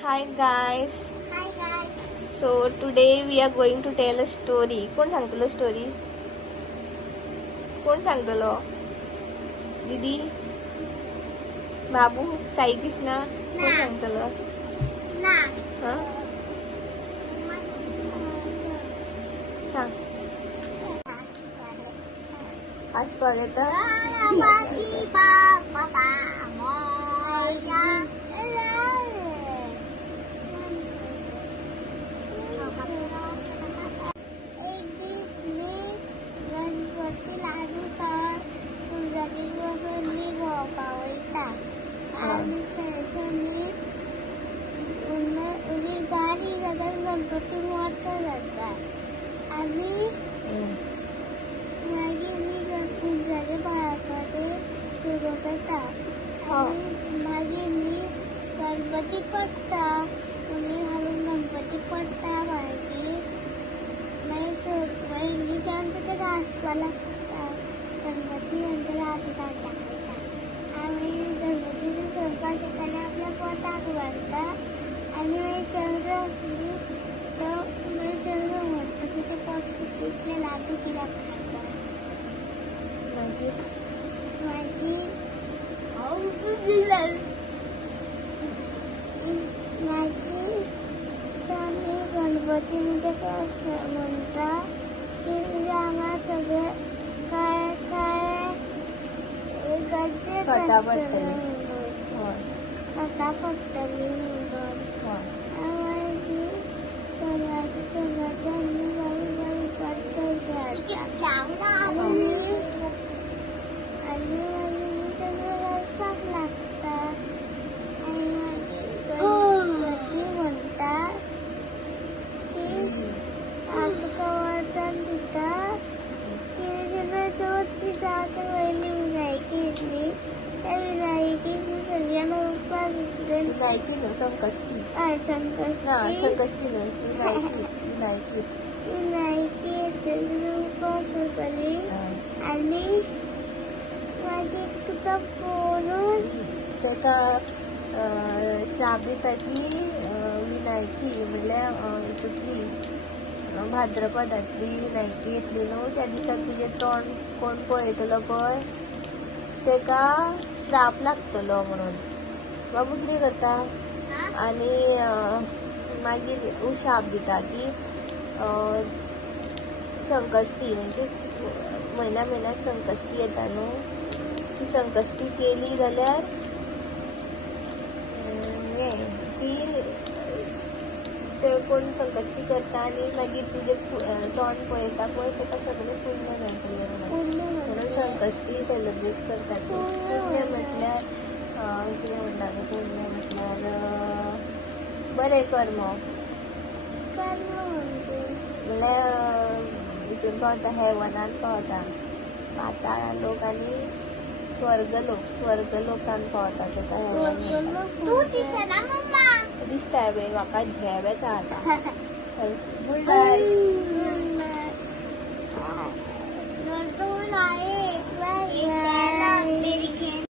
Hi guys. Hi guys. So today we are going to tell a story. कोण सांगतलो story? कोण सांगतलो? दीदी, बाबू, साई कृष्णा कोण सांगतलो? ना. हा? सांग. हसपाक येता? गणपती मोठा जाता आणि मागीर मी पूजाचे बाळाकडे सुरू करता आणि मागीर मी गणपती पडटा मी घालून गणपती पडटा मागीर मी जेवण ते घासपा लागता गणपती नंतर आधी काढटा आम्ही गणपतीचे स्वयंपाक येताना आपल्या पोटाक घालता आणि मागीर चंद्र असली तर मागीर चंद्र गणपतीचे पोट कितले लाडू कित्याक खाता मागीर आमी गणपती म्हणटा की हांगा सगळे काय काय गरजे स्वता पडटली. स्वता पडटली म्हणून मागीर चंद्राचे आमी बारीक बारीक करचेशे आसता आनी मागीर मी चंद्र घालपाक लागता आनी मागीर गणपती म्हणटा की आमकां वरदान दिता की जेन्ना चवथ जावचे पयलीं विनायकी येतली त्या विनायकीक मी सगळ्यांना उपवास घेतले विनायकी न्हू, संकष्टी. संकष्टी न्हू, विनायकी. विनायकी येतली उपवास करतली आनी मागीर तुका पळोवन तेका श्राप दिता की विनायकी म्हणल्यार हितूंतली भाद्रपदांतली विनायकी येतली न्हू त्या दिसाक तुजें तोंड कोण पळयतलो पळय तेका श्राप लागतलो म्हणून. बाबू कितें करता आनी मागीर शाप दिता की संकष्टी म्हणजे म्हयन्याक संकष्टी येता न्हू ती संकष्टी केली जाल्यार ती ते कोण संकष्टी करता आनी मागीर तुजें तोंड पळयता पळय तेका सगळें पुण्य मेळटलें म्हणून संकष्टी सेलिब्रेट करता. पुण्य म्हटल्यार कितें म्हणटा पुण्य म्हटल्यार बरें कर्म म्हणल्यार हितून पावता हेवनान पावता पाताळ लोक आनी स्वर्गलोकान पावता तेका हेवन दिसता बे म्हाका झेब येता आतां. Good bye.